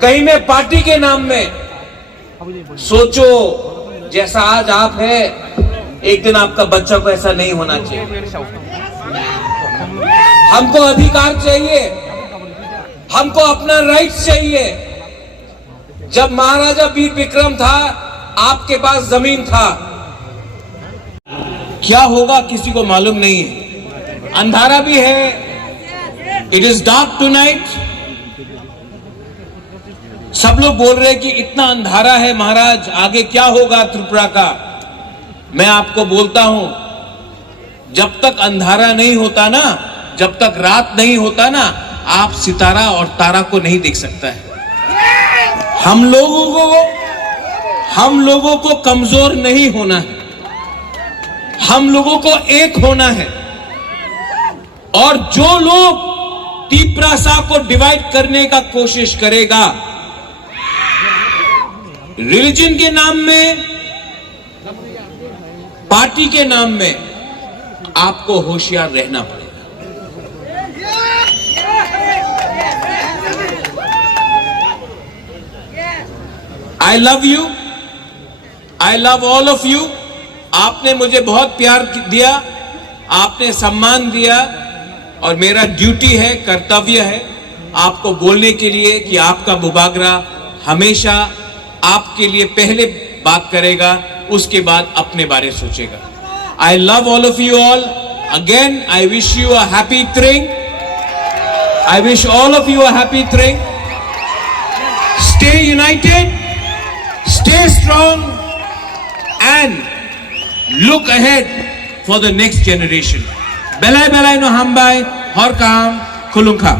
कहीं में पार्टी के नाम में सोचो, जैसा आज आप है एक दिन आपका बच्चा को ऐसा नहीं होना चाहिए। हमको अधिकार चाहिए, हमको अपना राइट्स चाहिए। जब महाराजा वीर विक्रम था आपके पास जमीन था, क्या होगा किसी को मालूम नहीं है। अंधारा भी है, इट इज डार्क टुनाइट। सब लोग बोल रहे हैं कि इतना अंधारा है महाराज, आगे क्या होगा त्रिपुरा का। मैं आपको बोलता हूं, जब तक अंधारा नहीं होता ना, जब तक रात नहीं होता ना, आप सितारा और तारा को नहीं देख सकता है। हम लोगों को कमजोर नहीं होना है, हम लोगों को एक होना है। और जो लोग तिप्रासा को डिवाइड करने का कोशिश करेगा, रिलीजन के नाम में, पार्टी के नाम में, आपको होशियार रहना पड़ेगा। I love you, I love all of you. आपने मुझे बहुत प्यार दिया, आपने सम्मान दिया, और मेरा ड्यूटी है, कर्तव्य है आपको बोलने के लिए कि आपका बुबागरा हमेशा आपके लिए पहले बात करेगा, उसके बाद अपने बारे सोचेगा। I love all of you all. Again I wish you a happy थ्रिंग। I wish all of you a happy थ्रिंग। Stay united, stay strong and look ahead for the next generation. Belai belai no hambai, hor kam kulungka.